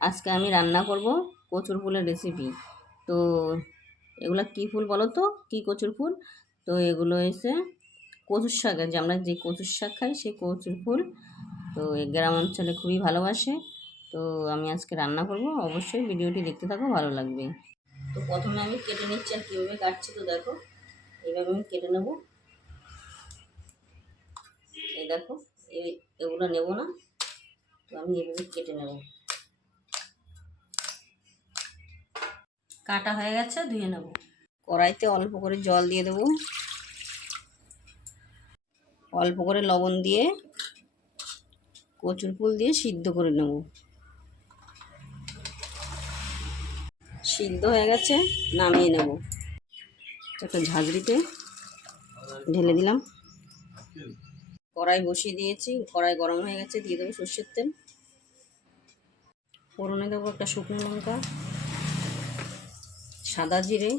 আজকে আমি রান্না করব কচুর ফুলের রেসিপি। তো এগুলো কী ফুল বলো তো, কী কচুর ফুল? তো এগুলো হচ্ছে কচুর শাকের, যে আমরা যে কচুর শাক খাই সেই কচুর ফুল। তো এই গ্রাম অঞ্চলে খুবই ভালোবাসে। তো আমি আজকে রান্না করব, অবশ্যই ভিডিওটি দেখতে থাকো, ভালো লাগবে। তো প্রথমে আমি কেটে নিচ্ছি, আর কীভাবে কাটছি তো দেখো, এইভাবে আমি কেটে নেব। এই দেখো, এগুলো নেব না, তো আমি এভাবে কেটে নেব। কাটা হয়ে গেছে, ধুয়ে নেব। কড়াইতে অল্প করে জল দিয়ে দেবো, অল্প করে লবণ দিয়ে কচুর ফুল দিয়ে সিদ্ধ করে নেব। সিদ্ধ হয়ে গেছে, নামিয়ে নেব। একটা ঝাঁঝরিতে ঢেলে দিলাম। কড়াই বসিয়ে দিয়েছি, কড়াই গরম হয়ে গেছে, দিয়ে দেবো সর্ষের তেল। ফোড়নে দেবো একটা শুকনো লঙ্কা, সাদা জিরে।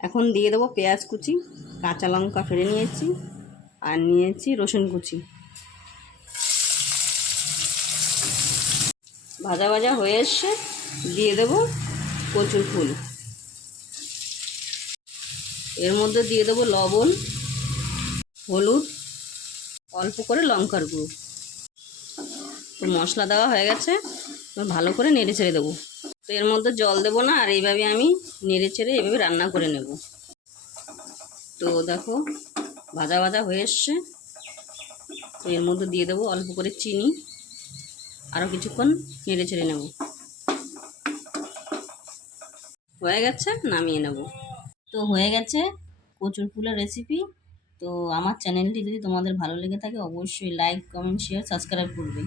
এখন দিয়ে দেবো পেঁয়াজ কুচি, কাঁচা লঙ্কা ফেলে নিয়েছি, আর নিয়েছি রসুন কুচি। ভাজা ভাজা হয়ে এসছে, দিয়ে দেবো কচুর ফুল। এর মধ্যে দিয়ে দেবো লবণ, হলুদ, অল্প করে লঙ্কার গুঁড়ো। তো মশলা দেওয়া হয়ে গেছে, ভালো করে নেড়ে ছেড়ে দেবো। তো এর মধ্যে জল দেবো না, আর এইভাবে আমি নেড়ে ছেড়ে এইভাবে রান্না করে নেব। তো দেখো ভাজা ভাজা হয়ে এসছে, তো এর মধ্যে দিয়ে দেবো অল্প করে চিনি, আরও কিছুক্ষণ নেড়ে ছেড়ে নেব। হয়ে গেছে, নামিয়ে নেব। তো হয়ে গেছে কচুর ফুলের রেসিপি। তো আমার চ্যানেলটি যদি তোমাদের ভালো লেগে থাকে, অবশ্যই লাইক, কমেন্ট, শেয়ার, সাবস্ক্রাইব করবে।